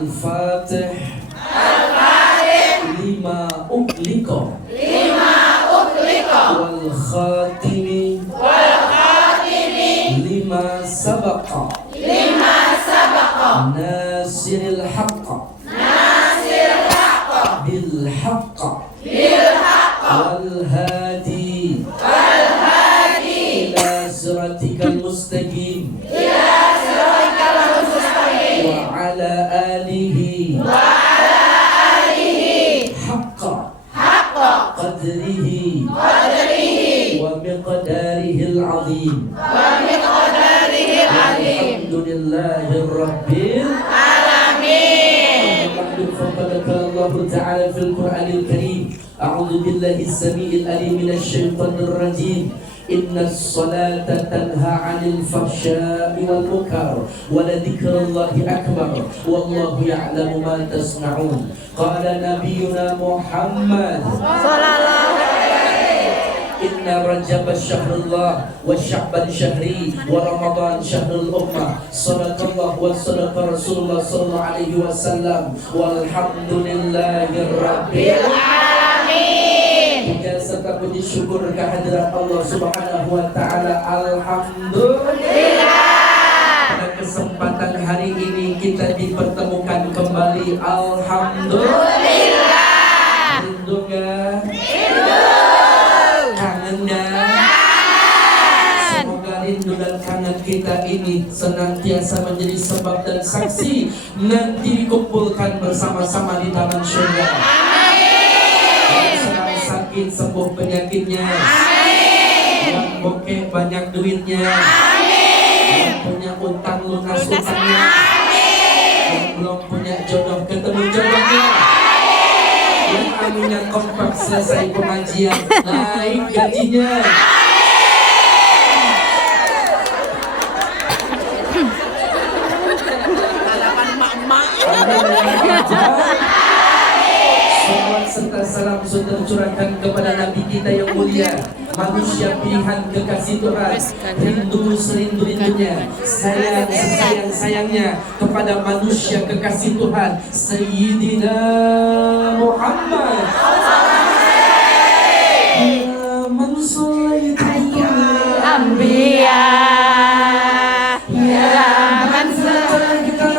Al-Fatih lima ughliqa wal khatimi lima sabaqa nasiril haqqa bil haqqa wal hadi ila siratikal mustaqim wa ala alihi haqqa qadrihi wa miqdarihil azim alhamdulillahi rabbil alamin. Faqad qala Allah ta'ala fil Qur'anil Karim a'udzu billahi as-sami'il alim minasy syaithanir rajim innas salata tanha 'anil fahsya'i wal munkar wa la dzikrullahi akbar wallahu ya'lamu ma tasna'un. Qala nabiyyuna Muhammad sallallahu inna Rajab syahrullah wa Sya'ban syahri wa Ramadan syahrul ummah. Sadaqallah wa sadaqa Rasulullah sallallahu alaihi wasallam walhamdulillahi rabbil alamin. Puja serta puji syukur kehadirat Allah Subhanahu wa taala. Alhamdulillah. Pada kesempatan hari ini kita dipertemukan kembali. Alhamdulillah. Rindu enggak? Semoga rindu dan kangen kita ini senantiasa menjadi sebab dan saksi nanti dikumpulkan bersama-sama di taman surga. Yang sedang sakit sembuh penyakitnya, yang bokeh banyak duitnya, yang punya utang lunas utangnya, yang belum punya jodoh ketemu jodohnya, yang aminnya kompak selesai pengajian naik gajinya. Salawat serta salam tercurahkan kepada Nabi kita yang mulia, manusia pilihan kekasih Tuhan, rindu serindu-rindunya, sayang sesayang-sayangnya kepada manusia kekasih Tuhan, Sayyidina Muhammad. Ya man sayyidul anbiya, ya man sayyidul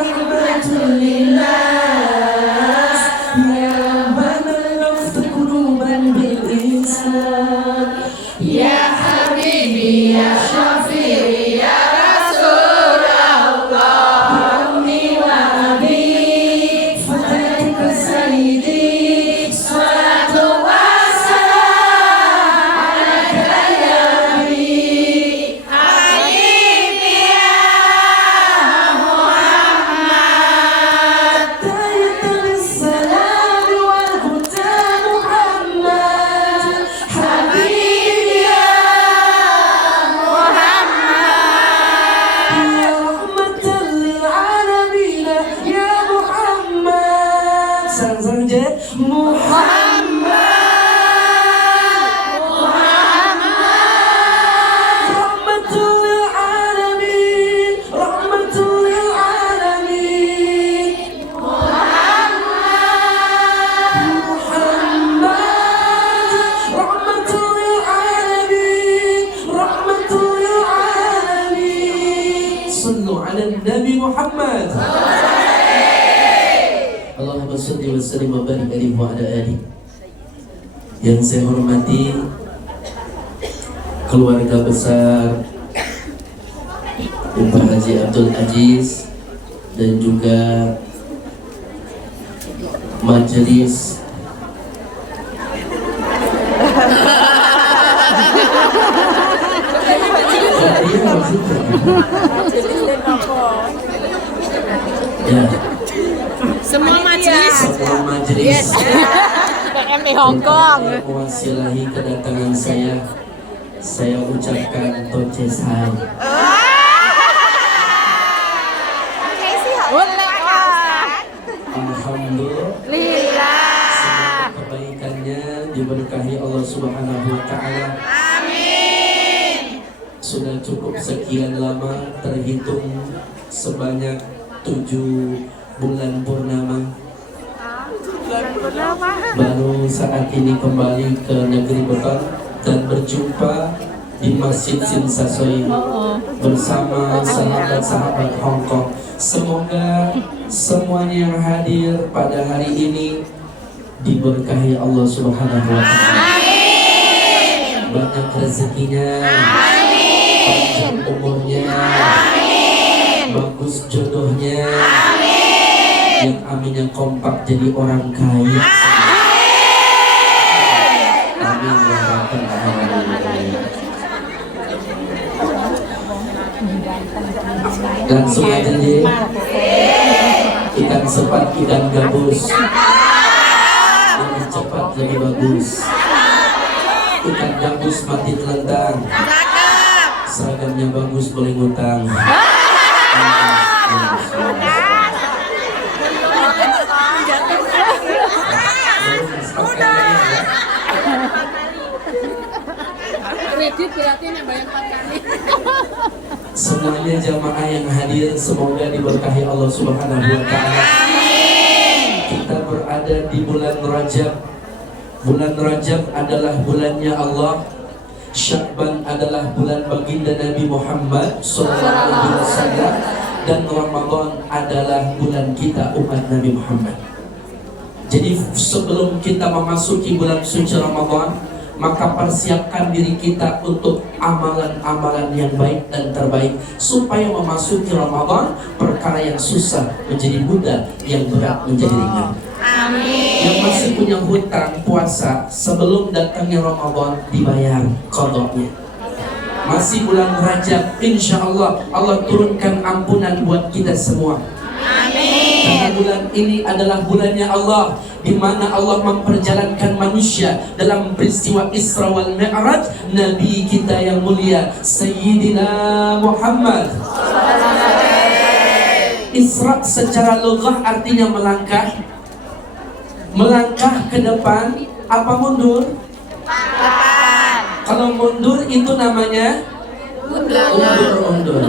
linnas, ya man laftu quluban bil insan, ya habibi ya syafi'i ya Rasulullah, ummi wa abi fataika sayyidi, salatu wassalam alaika ya nabi habibi ya Muhammad, tayyibul salam wal huda Muhammad, habibi ya Muhammad, ya rahmatan lil alamin ya Muhammad. Sang je Muhammad, rahmatul lil alamin, rahmatul lil alamin, Muhammad, rahmatul lil alamin, rahmatul lil alamin. Sallu ala Nabi Muhammad. Allahumma shalli wa sallim wa barik alaihi wa ala alihi. Yang saya hormati keluarga besar Bapak Haji Abdul Aziz dan juga majelis ya, Semua majelis. semua majelis PM di Hong Kong. yang mewasilahi kedatangan saya ucapkan toces hai. Alhamdulillah. Semoga kebaikannya diberkahi Allah Subhanahu wa taala. Amin. Sudah cukup sekian lama, terhitung sebanyak 7 bulan purnama. Baru saat ini kembali ke negeri Beton dan berjumpa di Masjid Sinsasoi bersama sahabat-sahabat Hong Kong. Semoga semuanya yang hadir pada hari ini diberkahi Allah Subhanahu wa Ta'ala. Banyak rezekinya, panjang umurnya, bagus jodohnya, yang aminnya kompak jadi orang kaya. Amin ya rabbal alamin. Langsung aja deh. Ikan sepat, ikan gabus, lebih cepat lebih bagus. Ikan gabus mati telentang, seragamnya bagus boleh ngutang. Kredit berarti nambah 4 kali. Semuanya jamaah yang hadir semoga diberkahi Allah Subhanahu wa Ta'ala. Kita berada di bulan Rajab. Bulan Rajab adalah bulannya Allah. Sya'ban adalah bulan baginda Nabi Muhammad SAW, dan Ramadan adalah bulan kita umat Nabi Muhammad. Jadi sebelum kita memasuki bulan suci Ramadan, maka persiapkan diri kita untuk amalan-amalan yang baik dan terbaik, supaya memasuki Ramadan perkara yang susah menjadi mudah, yang berat menjadi ringan. Amin. Yang masih punya hutang puasa sebelum datangnya Ramadan dibayar qadanya. Masih bulan Rajab, insya Allah Allah turunkan ampunan buat kita semua. Amin. Karena bulan ini adalah bulannya Allah, di mana Allah memperjalankan manusia dalam peristiwa Isra wal Mi'raj. Nabi kita yang mulia Sayyidina Muhammad. Isra secara lughah artinya melangkah. Melangkah ke depan, apa mundur? Kalau mundur itu namanya undur.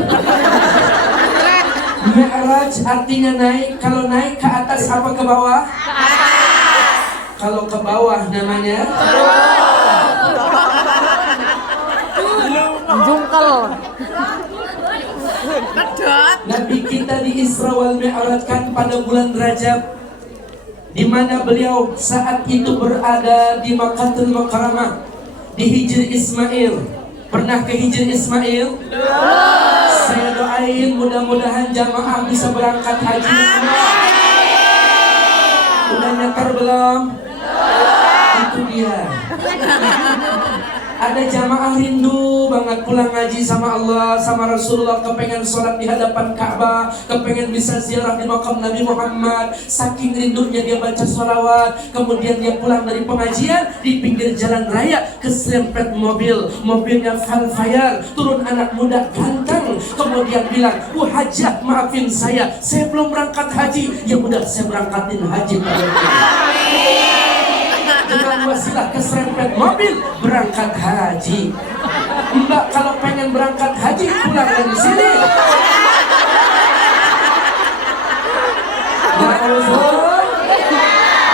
Mi'raj artinya naik. Kalau naik ke atas apa ke bawah? Ke atas. Kalau ke bawah namanya Jungkel. Nabi kita di Isra wal Mi'rajkan pada bulan Rajab, di mana beliau saat itu berada di Makkahul Mukarramah, di Hijri Ismail. Pernah ke Hijri Ismail? Saya doain mudah-mudahan jamaah bisa berangkat haji. Udah nyetar belum? Itu dia. Ada jamaah rindu banget pulang ngaji sama Allah, sama Rasulullah, kepengen sholat di hadapan Ka'bah, kepengen bisa ziarah di makam Nabi Muhammad. Saking rindunya dia baca sholawat. Kemudian dia pulang dari pengajian, di pinggir jalan raya keserempet mobil. Mobilnya Valfire, turun anak muda ganteng. Kemudian bilang, hajah maafin saya belum berangkat haji. Ya udah, saya berangkatin haji pada ini. Dengan wasilah keserempet mobil berangkat haji. Mbak kalau pengen berangkat haji pulang dari sini.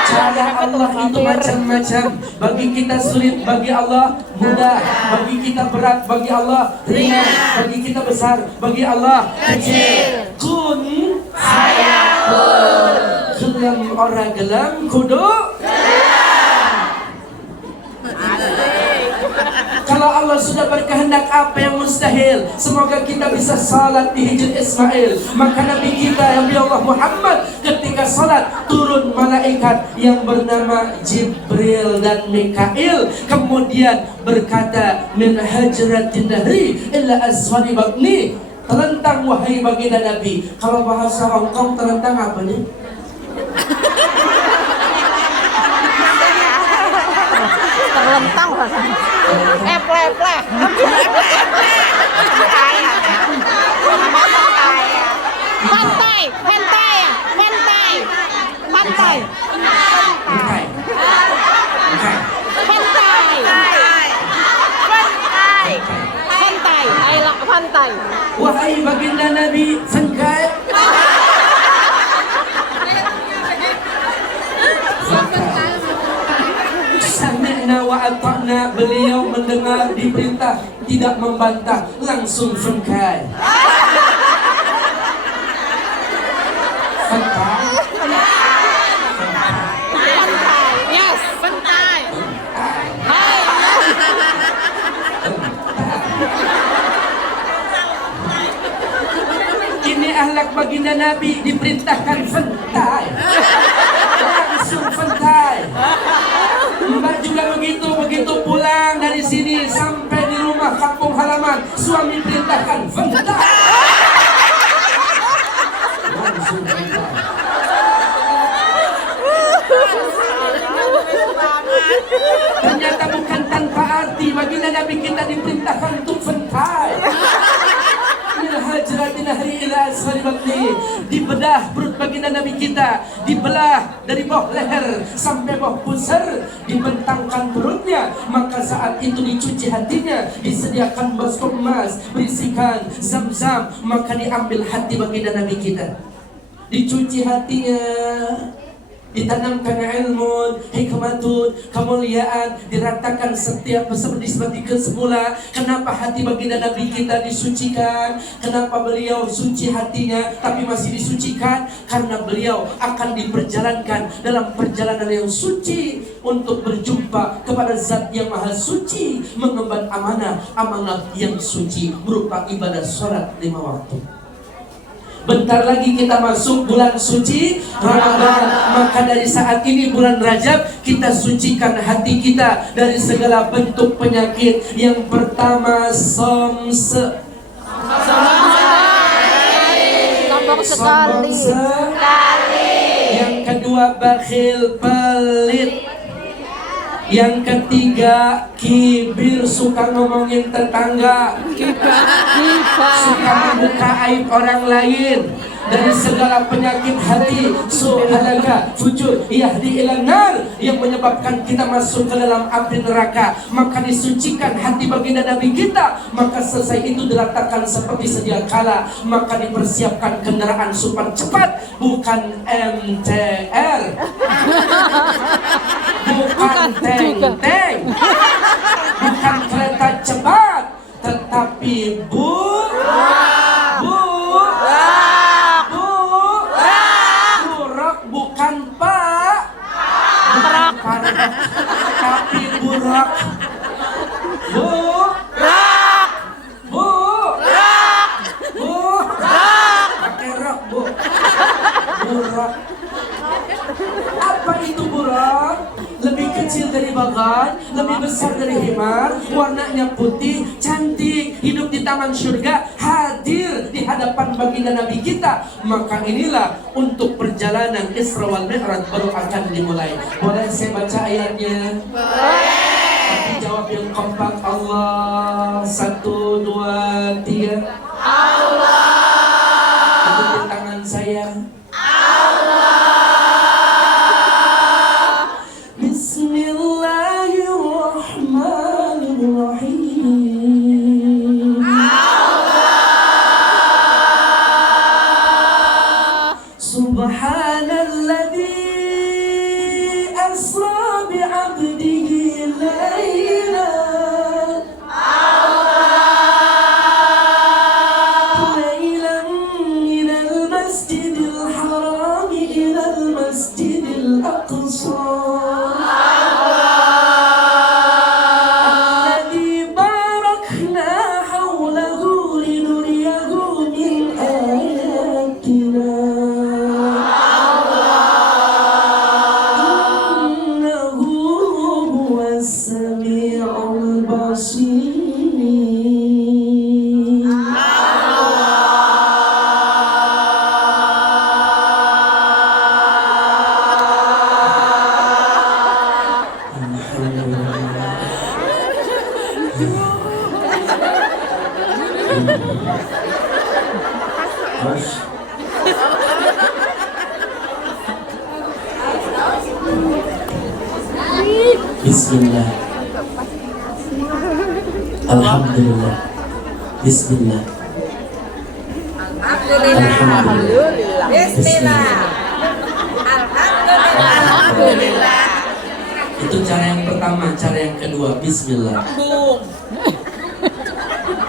Cara Allah itu macam-macam. Bagi kita sulit, bagi Allah mudah. Bagi kita berat, bagi Allah ringan. Bagi kita besar, bagi Allah kecil. Kun fayakun. Gelam orang gelam kudu. Kalau Allah sudah berkehendak, apa yang mustahil? Semoga kita bisa salat di Hijri Ismail. Maka Nabi kita Nabi Allah Muhammad ketika salat, turun malaikat yang bernama Jibril dan Mikail. Kemudian berkata, min hajratin nahri illa asfali batni. Terentang wahai baginda Nabi. Kalau bahasa Hongkong terentang apa nih? Terlentang rasanya. Pleh. Pantai. Pantai. Wahai baginda Nabi, sengkai. mendengar diperintah tidak membantah, langsung fengkai. Fengkai. Yes, bentai. Ini akhlak baginda Nabi, diperintahkan fentai, langsung fentai. Mbak juga begitu pulang dari sini sampai di rumah kampung halaman, suami perintahkan fentai, langsung fentai. Ternyata bukan tanpa arti, baginda Nabi kita diperintahkan untuk fentai. Dibedah perut baginda Nabi kita, dibelah dari bawah leher sampai bawah pusar, dibentangkan perutnya. Maka saat itu dicuci hatinya, disediakan baskom emas berisikan zam-zam. Maka diambil hati baginda Nabi kita, dicuci hatinya, ditanamkan ilmu, hikmatun, kemuliaan, diratakan setiap seperti ke semula. Kenapa hati baginda Nabi kita disucikan? Kenapa beliau suci hatinya tapi masih disucikan? Karena beliau akan diperjalankan dalam perjalanan yang suci untuk berjumpa kepada Zat yang Maha Suci, mengemban amanah yang suci berupa ibadah sholat 5 waktu. Bentar lagi kita masuk bulan suci Ramadan. Maka dari saat ini bulan Rajab, kita sucikan hati kita dari segala bentuk penyakit. Yang pertama sombong sekali. Yang kedua bakhil pelit. Yang ketiga kibir, suka ngomongin tetangga, suka membuka aib orang lain. Dari segala penyakit hati, suhalaga, fujur, yahdi ilan nar, yang menyebabkan kita masuk ke dalam api neraka. Maka disucikan hati baginda Nabi kita. Maka selesai itu diletakkan seperti sedia kala. Maka dipersiapkan kendaraan super cepat, bukan MTR, bukan teng-teng, bukan kereta cepat, tetapi burak, bukan pak, bukan parak, tapi burak, pakai rok bu, burak. Apa itu burak? Lebih kecil dari bagan, lebih besar dari himar, warnanya putih, cantik, hidup di taman surga, hadir di hadapan baginda Nabi kita. Maka inilah untuk perjalanan Isra wal Mi'raj baru akan dimulai. Boleh saya baca ayatnya? Boleh. Tapi jawab yang kompak. Allah. 1, 2, 3. Allah. Ikutin tangan saya. Bismillahirrahmanirrahim. Subhanalladzi asra bi'abdihi laylan minal masjidil haram ilal masjidil aqsa. Bismillah. Alhamdulillah. Bismillah. Alhamdulillah. Bismillah. Alhamdulillah. Itu cara yang pertama, cara yang kedua. Bismillah. Boom.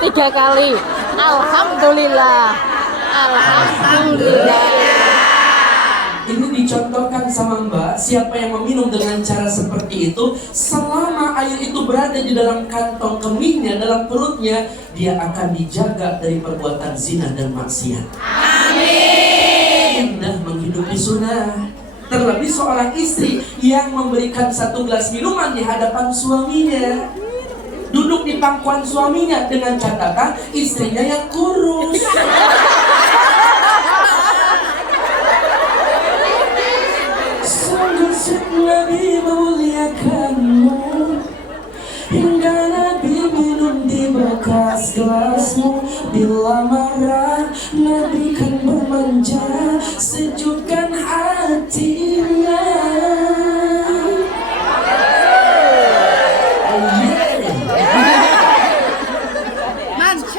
3 kali. Alhamdulillah. Alhamdulillah. Ini dicontohkan sama Mbak, siapa yang meminum dengan cara seperti itu, selama air itu berada di dalam kantong kemihnya, dalam perutnya, dia akan dijaga dari perbuatan zina dan maksiat. Amin. Indah menghidupi sunnah. Terlebih seorang istri yang memberikan 1 gelas minuman di hadapan suaminya, duduk di pangkuan suaminya dengan catatan istrinya yang kurus. Sungguh Nabi memuliakanmu, hingga Nabi minum di bekas gelasmu. Bila marah Nabi kan bermanja, sejukkan hatinya.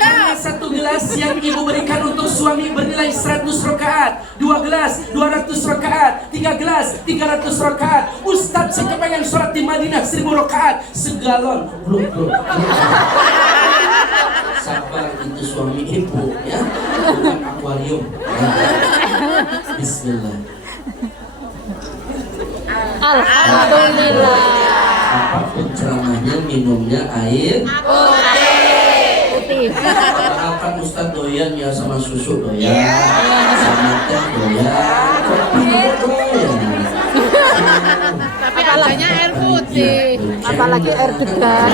Karena 1 gelas yang ibu berikan untuk suami bernilai 100 rakaat, 2 gelas 200 rakaat, 3 gelas 300 rakaat. Ustadz, saya kepengen sholat di Madinah 1000 rakaat, segalon. Belum. Sabar, itu suami ibu ya, bukan akuarium. Bismillah. Alhamdulillah. Apapun ceramahnya, minumnya air Putih. padahal kan Ustadz doyan ya sama susu doyan, sama teh doyan, kopi doyan. Tapi adanya air putih. Apalagi air degan.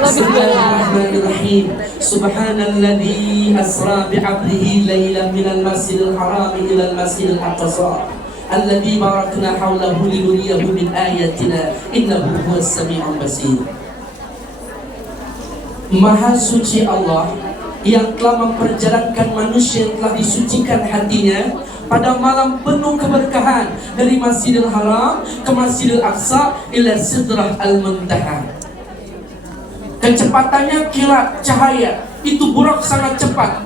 Bismillahirrahmanirrahim. Subhanalladzi asra bi'abdihi lailan minal masjidil haram ilal masjidil aqsa alladzi barakna hawlahu linuriyahu min ayatina innahu huwas sami'ul basir. Maha suci Allah yang telah memperjalankan manusia yang telah disucikan hatinya pada malam penuh keberkahan dari Masjidil Haram ke Masjidil Aqsa ila Sidrah al-Muntaha. Kecepatannya kilat cahaya, itu burak sangat cepat.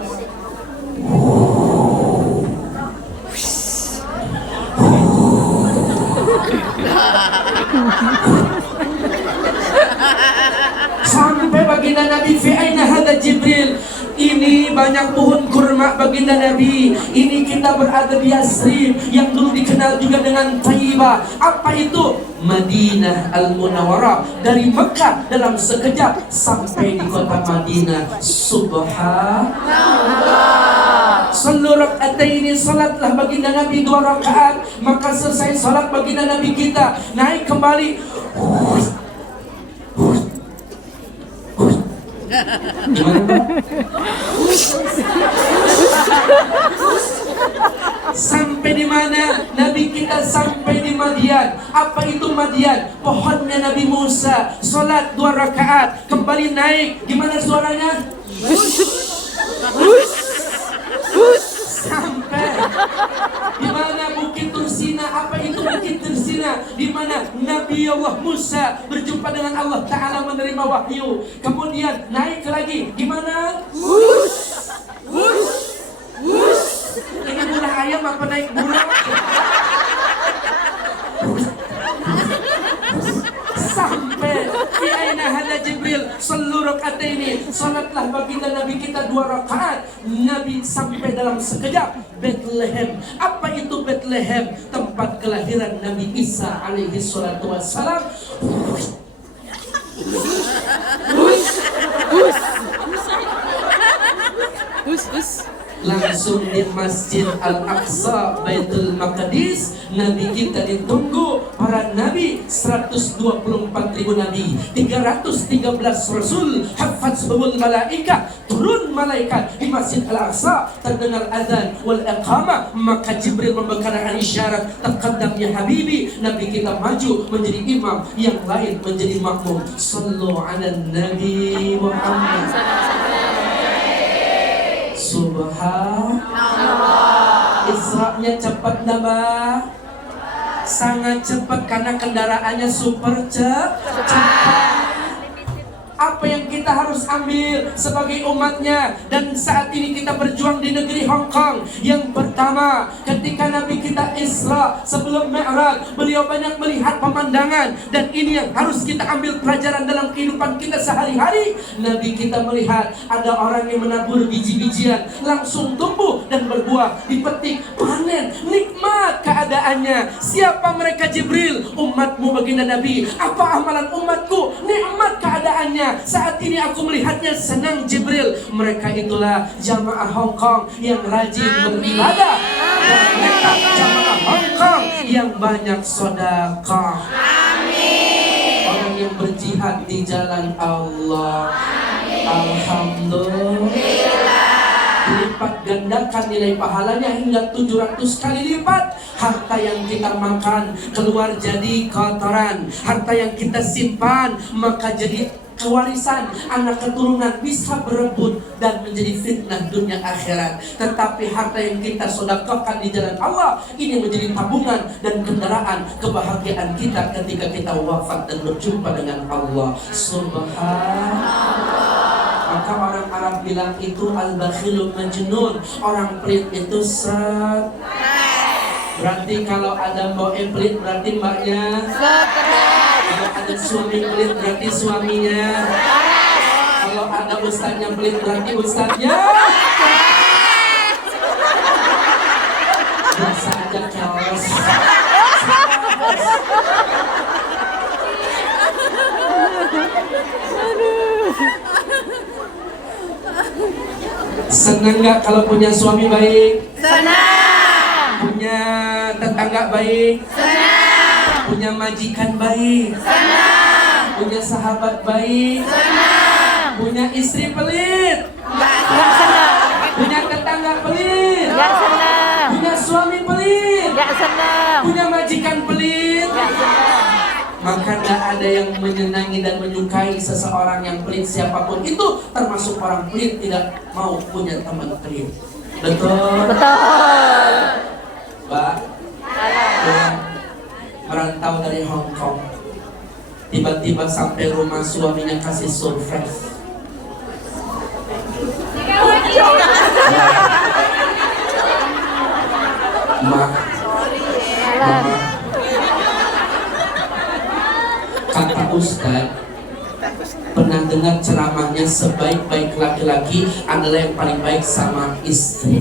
Sampai baginda Nabi, fi aina hadza Jibril, ini banyak pohon kurma baginda Nabi. Ini kita berada di Yasrib yang dulu dikenal juga dengan Thayyibah. Apa itu? Madinah Al-Munawwarah. Dari Mekah dalam sekejap sampai di kota Madinah. Subhanallah. Seluruh ini salatlah baginda Nabi 2 rakaat. Maka selesai salat baginda Nabi kita naik kembali. Sampai di mana? Nabi kita sampai di Madian. Apa itu Madian? Pohonnya Nabi Musa. Salat 2 rakaat, kembali naik. Gimana suaranya? Sampai di mana? Bukit Tursina. Apa itu Bukit Tursina? Di mana Nabi Allah Musa berjumpa dengan Allah Ta'ala menerima wahyu. Kemudian naik lagi. Gimana? Ini bulah ayam apa naik burak? Sampai di aina hadza Jibril seluruh kata ini. Salatlah baginda Nabi kita 2 rakaat. Nabi sampai dalam sekejap Bethlehem. Apa itu Bethlehem? Tempat kelahiran Nabi Isa alaihi salatu wassalam. Langsung di Masjid Al-Aqsa Baitul Maqdis, Nabi kita ditunggu para nabi, 124.000 nabi, 313 rasul, hafatzhumul malaika, turun malaikat di Masjid Al-Aqsa, terdengar azan wal iqamah, maka Jibril memberikan isyarat, taqaddam ya habibi, Nabi kita maju menjadi imam, yang lain menjadi makmum. Sallu ala Nabi Muhammad. Subhanallah. Isra'nya cepat nama, sangat cepat karena kendaraannya super cepat. Apa yang kita harus ambil sebagai umatnya. Dan saat ini kita berjuang di negeri Hong Kong. Yang pertama, ketika Nabi kita Isra sebelum Mi'raj, beliau banyak melihat pemandangan. Dan ini yang harus kita ambil pelajaran dalam kehidupan kita sehari-hari. Nabi kita melihat ada orang yang menabur biji-bijian, langsung tumbuh dan berbuah, dipetik, panen, nikmat keadaannya. Siapa mereka? Jibril, umatmu baginda Nabi. Apa amalan umatku? Nikmat keadaannya. Saat ini aku melihatnya, senang Jibril. Mereka itulah jamaah Hong Kong yang rajin beribadah. Dan mereka jamaah Hong Kong yang banyak sedekah. Orang yang berjihad di jalan Allah. Alhamdulillah. Dilipat gandakan nilai pahalanya hingga 700 kali lipat. Harta yang kita makan keluar jadi kotoran. Harta yang kita simpan maka jadi kewarisan. Anak keturunan bisa berebut dan menjadi fitnah dunia akhirat. Tetapi harta yang kita sedekahkan di jalan Allah, ini menjadi tabungan dan kendaraan kebahagiaan kita ketika kita wafat dan berjumpa dengan Allah Subhanallah. Maka orang Arab bilang itu al-bakhilu majnun. Orang pelit itu stres. Berarti kalau ada mbak pelit berarti mbaknya stres. Kalau ada suami pelit berarti suaminya stres. Kalau ada ustadznya pelit berarti ustadznya biasa aja keles. Senang nggak kalau punya suami baik? Senang. Punya tetangga baik? Senang. Punya majikan baik? Senang. Punya sahabat baik? Senang. Punya istri pelit? Nggak senang. Punya tetangga pelit? Nggak senang. Punya suami pelit? Nggak senang. Punya majikan pelit? Nggak senang. Maka tidak ada yang menyenangi dan menyukai seseorang yang pelit siapapun itu, termasuk orang pelit tidak mau punya teman pelit. Betul? Betul. Mbak, merantau dari Hong Kong, tiba-tiba sampai rumah suaminya kasih surprise. Mama, kata Ustaz, pernah dengar ceramahnya sebaik-baik laki-laki adalah yang paling baik sama istri.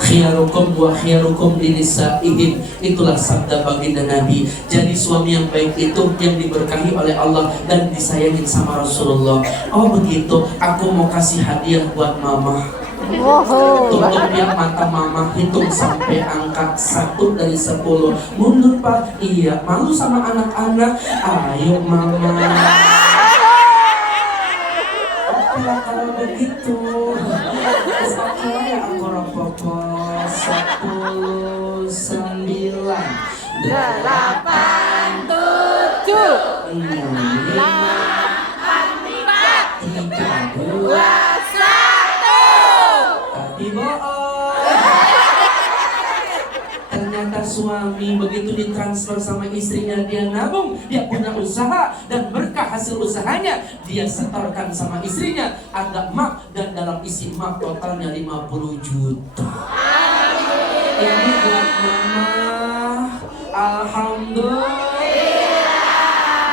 Khiyarukum wa khiyarukum linisa'ihim. Itulah sabda baginda Nabi. Jadi suami yang baik itu yang diberkahi oleh Allah dan disayangin sama Rasulullah. Oh begitu, aku mau kasih hadiah buat mama. Tutup ya mata mama, hitung sampai angka 1 dari 10. Mundur Pak. Iya, malu sama anak-anak. Ayo mama. Oke lah kalau begitu. Oke ya aku ropopo. 10, 9, 8, 7, 6, 5, 4, 3, 2, 1. Bohong. Ternyata suami begitu ditransfer sama istrinya, dia nabung, dia punya usaha, dan berkah hasil usahanya dia setorkan sama istrinya. Ada mak, dan dalam isi mak totalnya 50 juta. Ini buat mama. Alhamdulillah.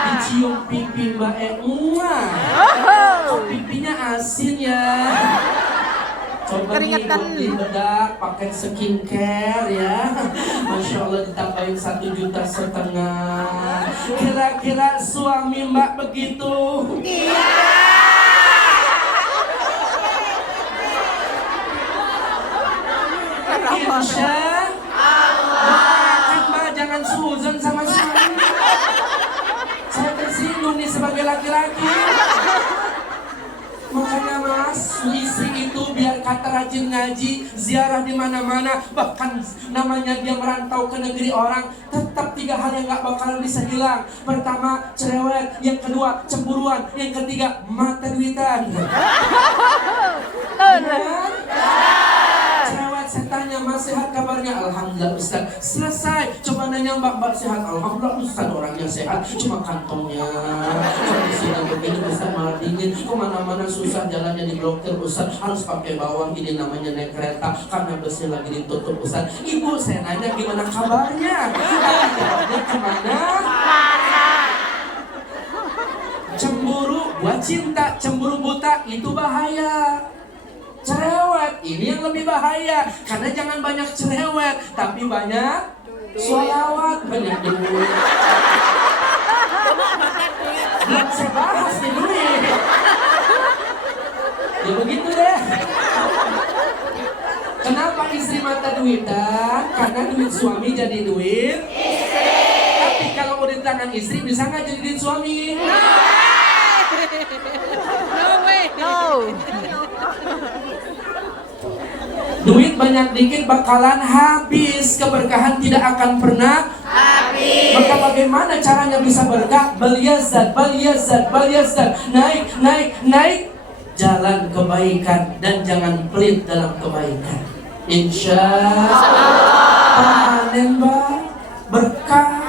Dicium pipi Mbak Emma. Oh, pipinya asin ya. Coba nih di bedak pakai skincare ya. Masya Allah ditambahin 1,5 juta. Kira-kira suami Mbak begitu? Iya. Insya Allah. Mbak jangan suzon sama suami. Saya tersinggung nih sebagai laki-laki. Makanya mas, istri itu biar kata rajin ngaji, ziarah di mana-mana, bahkan namanya dia merantau ke negeri orang, tetap 3 hal yang gak bakalan bisa hilang. Pertama, cerewet. Yang kedua, cemburuan. Yang ketiga, mata duitan. Cerewet, saya tanya mas sehat kabarnya? Alhamdulillah Ustaz. Selesai. Coba nanya mbak sehat, alhamdulillah Ustaz orangnya sehat, cuma kantongnya kondisinya begini, Ustaz malah dingin, kemana-mana susah jalannya diblokir Ustaz, harus pakai bawang, ini namanya naik kereta karena busnya lagi ditutup Ustaz. Ibu saya nanya gimana kabarnya, jawabnya kemana? Cemburu buat cinta, cemburu buta itu bahaya. Cerewet ini yang lebih bahaya, karena jangan banyak cerewet tapi banyak sholawat, banyak duit. Belum saya bahas nih duit. Ya begitu deh. Kenapa istri mata duitan? Karena duit suami jadi duit istri. Tapi kalau udah di tangan istri bisa nggak jadi duit suami? No way. No. Duit banyak dikit bakalan habis, keberkahan tidak akan pernah habis. Maka bagaimana caranya bisa berkah? Beliazat, naik jalan kebaikan dan jangan pelit dalam kebaikan. Insya Allah panen berkah.